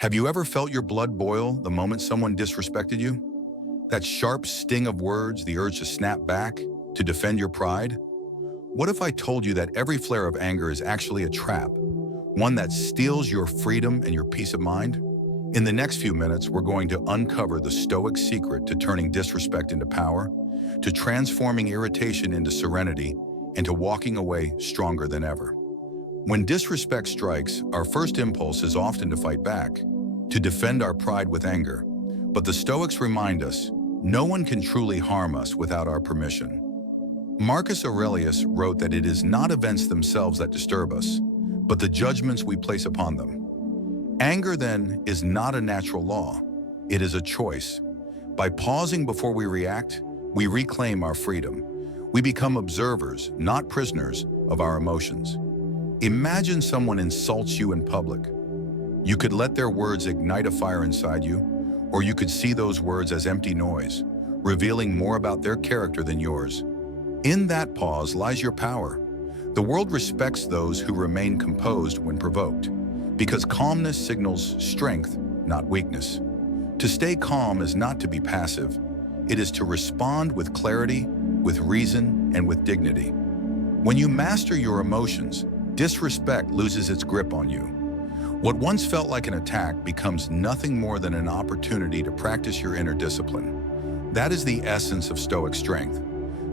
Have you ever felt your blood boil the moment someone disrespected you? That sharp sting of words, the urge to snap back, to defend your pride? What if I told you that every flare of anger is actually a trap, one that steals your freedom and your peace of mind? In the next few minutes, we're going to uncover the Stoic secret to turning disrespect into power, to transforming irritation into serenity, and to walking away stronger than ever. When disrespect strikes, our first impulse is often to fight back, to defend our pride with anger. But the Stoics remind us, no one can truly harm us without our permission. Marcus Aurelius wrote that it is not events themselves that disturb us, but the judgments we place upon them. Anger, then, is not a natural law. It is a choice. By pausing before we react, we reclaim our freedom. We become observers, not prisoners, of our emotions. Imagine someone insults you in public. You could let their words ignite a fire inside you, or you could see those words as empty noise, revealing more about their character than yours. In that pause lies your power. The world respects those who remain composed when provoked, because calmness signals strength, not weakness. To stay calm is not to be passive. It is to respond with clarity, with reason, and with dignity. When you master your emotions, disrespect loses its grip on you. What once felt like an attack becomes nothing more than an opportunity to practice your inner discipline. That is the essence of Stoic strength,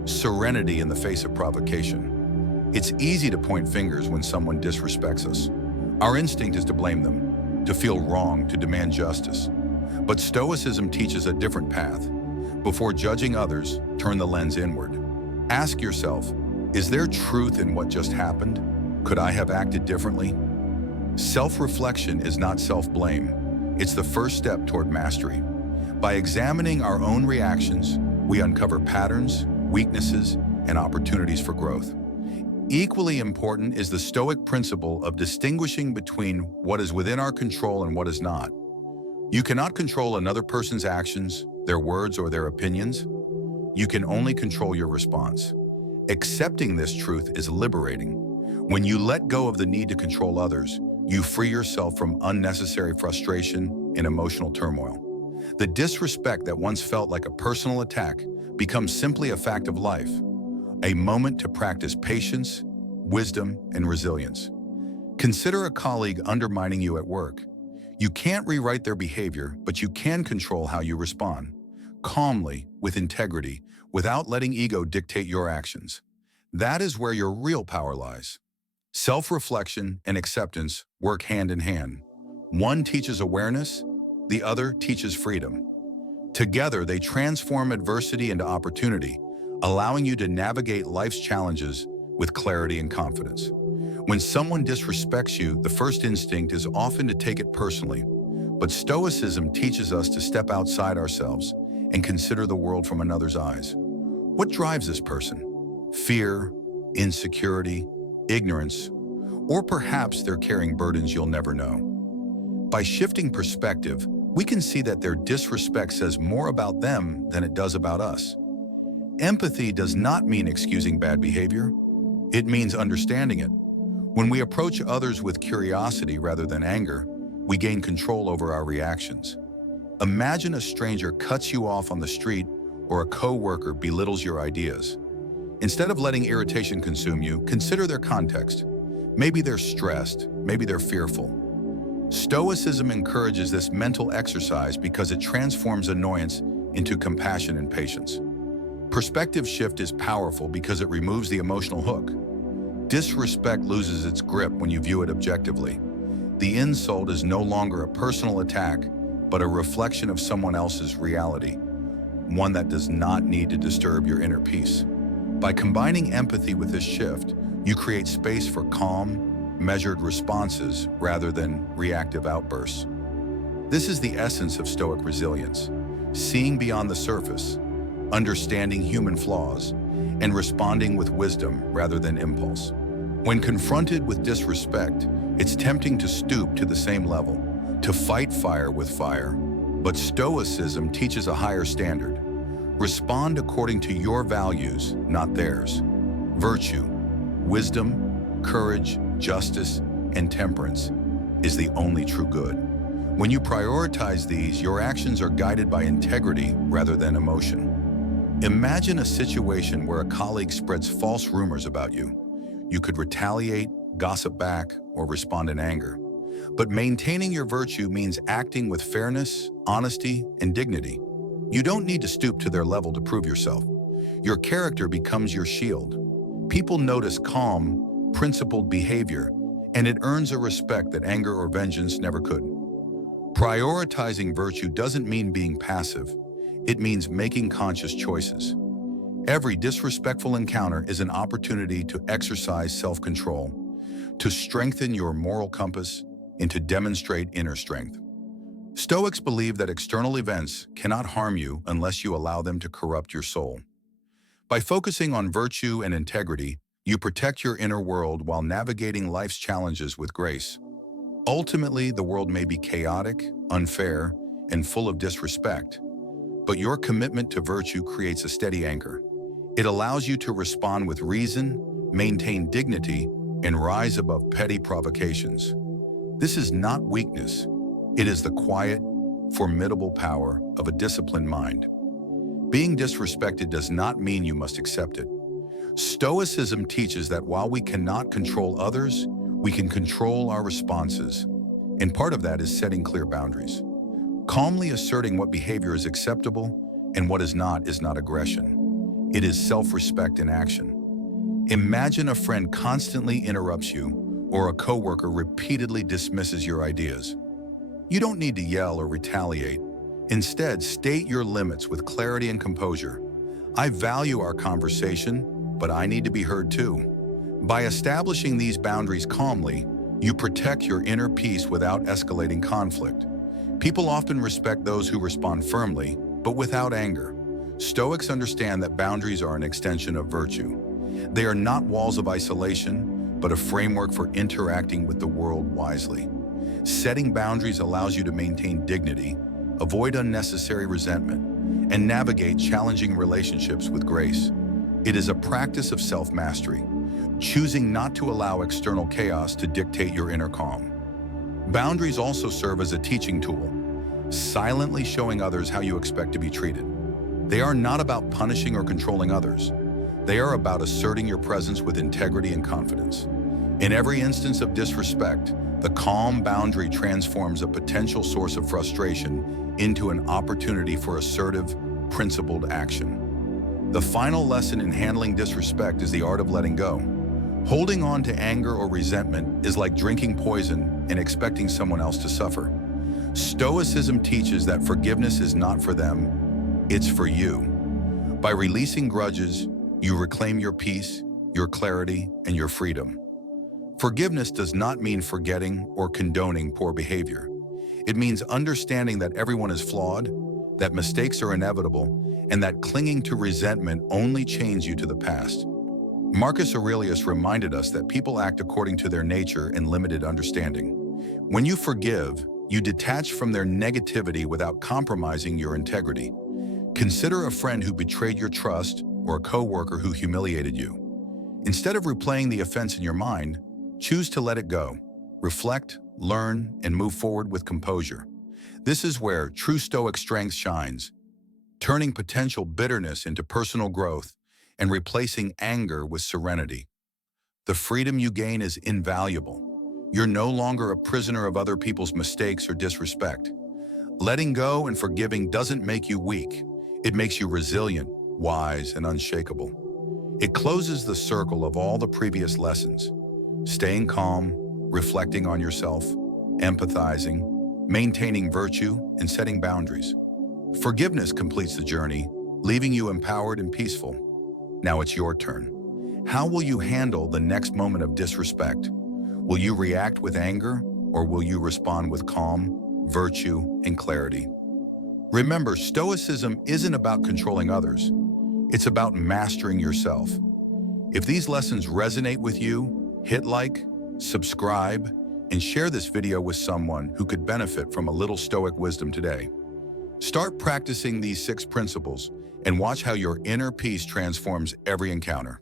serenity in the face of provocation. It's easy to point fingers when someone disrespects us. Our instinct is to blame them, to feel wrong, to demand justice. But Stoicism teaches a different path. Before judging others, turn the lens inward. Ask yourself, is there truth in what just happened? Could I have acted differently? Self-reflection is not self-blame. It's the first step toward mastery. By examining our own reactions, we uncover patterns, weaknesses, and opportunities for growth. Equally important is the Stoic principle of distinguishing between what is within our control and what is not. You cannot control another person's actions, their words, or their opinions. You can only control your response. Accepting this truth is liberating. When you let go of the need to control others, you free yourself from unnecessary frustration and emotional turmoil. The disrespect that once felt like a personal attack becomes simply a fact of life, a moment to practice patience, wisdom, and resilience. Consider a colleague undermining you at work. You can't rewrite their behavior, but you can control how you respond, calmly, with integrity, without letting ego dictate your actions. That is where your real power lies. Self-reflection and acceptance work hand in hand. One teaches awareness, the other teaches freedom. Together, they transform adversity into opportunity, allowing you to navigate life's challenges with clarity and confidence. When someone disrespects you, the first instinct is often to take it personally. But Stoicism teaches us to step outside ourselves and consider the world from another's eyes. What drives this person? Fear, insecurity, ignorance, or perhaps they're carrying burdens you'll never know. By shifting perspective, we can see that their disrespect says more about them than it does about us. Empathy does not mean excusing bad behavior. It means understanding it. When we approach others with curiosity rather than anger, we gain control over our reactions. Imagine a stranger cuts you off on the street or a coworker belittles your ideas. Instead of letting irritation consume you, consider their context. Maybe they're stressed, maybe they're fearful. Stoicism encourages this mental exercise because it transforms annoyance into compassion and patience. Perspective shift is powerful because it removes the emotional hook. Disrespect loses its grip when you view it objectively. The insult is no longer a personal attack, but a reflection of someone else's reality, one that does not need to disturb your inner peace. By combining empathy with this shift, you create space for calm, measured responses rather than reactive outbursts. This is the essence of Stoic resilience, seeing beyond the surface, understanding human flaws, and responding with wisdom rather than impulse. When confronted with disrespect, it's tempting to stoop to the same level, to fight fire with fire. But Stoicism teaches a higher standard. Respond according to your values, not theirs. Virtue, wisdom, courage, justice, and temperance is the only true good. When you prioritize these, your actions are guided by integrity rather than emotion. Imagine a situation where a colleague spreads false rumors about you. You could retaliate, gossip back, or respond in anger. But maintaining your virtue means acting with fairness, honesty, and dignity. You don't need to stoop to their level to prove yourself. Your character becomes your shield. People notice calm, principled behavior, and it earns a respect that anger or vengeance never could. Prioritizing virtue doesn't mean being passive. It means making conscious choices. Every disrespectful encounter is an opportunity to exercise self-control, to strengthen your moral compass, and to demonstrate inner strength. Stoics believe that external events cannot harm you unless you allow them to corrupt your soul. By focusing on virtue and integrity, you protect your inner world while navigating life's challenges with grace. Ultimately, the world may be chaotic, unfair, and full of disrespect, but your commitment to virtue creates a steady anchor. It allows you to respond with reason, maintain dignity, and rise above petty provocations. This is not weakness. It is the quiet, formidable power of a disciplined mind. Being disrespected does not mean you must accept it. Stoicism teaches that while we cannot control others, we can control our responses. And part of that is setting clear boundaries. Calmly asserting what behavior is acceptable and what is not aggression. It is self-respect in action. Imagine a friend constantly interrupts you or a coworker repeatedly dismisses your ideas. You don't need to yell or retaliate. Instead, state your limits with clarity and composure. I value our conversation, but I need to be heard too. By establishing these boundaries calmly, you protect your inner peace without escalating conflict. People often respect those who respond firmly, but without anger. Stoics understand that boundaries are an extension of virtue. They are not walls of isolation, but a framework for interacting with the world wisely. Setting boundaries allows you to maintain dignity, avoid unnecessary resentment, and navigate challenging relationships with grace. It is a practice of self-mastery, choosing not to allow external chaos to dictate your inner calm. Boundaries also serve as a teaching tool, silently showing others how you expect to be treated. They are not about punishing or controlling others. They are about asserting your presence with integrity and confidence. In every instance of disrespect, the calm boundary transforms a potential source of frustration into an opportunity for assertive, principled action. The final lesson in handling disrespect is the art of letting go. Holding on to anger or resentment is like drinking poison and expecting someone else to suffer. Stoicism teaches that forgiveness is not for them, it's for you. By releasing grudges, you reclaim your peace, your clarity, and your freedom. Forgiveness does not mean forgetting or condoning poor behavior. It means understanding that everyone is flawed, that mistakes are inevitable, and that clinging to resentment only chains you to the past. Marcus Aurelius reminded us that people act according to their nature and limited understanding. When you forgive, you detach from their negativity without compromising your integrity. Consider a friend who betrayed your trust or a coworker who humiliated you. Instead of replaying the offense in your mind, choose to let it go. Reflect, learn, and move forward with composure. This is where true Stoic strength shines, turning potential bitterness into personal growth and replacing anger with serenity. The freedom you gain is invaluable. You're no longer a prisoner of other people's mistakes or disrespect. Letting go and forgiving doesn't make you weak. It makes you resilient, wise, and unshakable. It closes the circle of all the previous lessons. Staying calm, reflecting on yourself, empathizing, maintaining virtue, and setting boundaries. Forgiveness completes the journey, leaving you empowered and peaceful. Now it's your turn. How will you handle the next moment of disrespect? Will you react with anger, or will you respond with calm, virtue, and clarity? Remember, Stoicism isn't about controlling others. It's about mastering yourself. If these lessons resonate with you, hit like, subscribe, and share this video with someone who could benefit from a little Stoic wisdom today. Start practicing these 6 principles and watch how your inner peace transforms every encounter.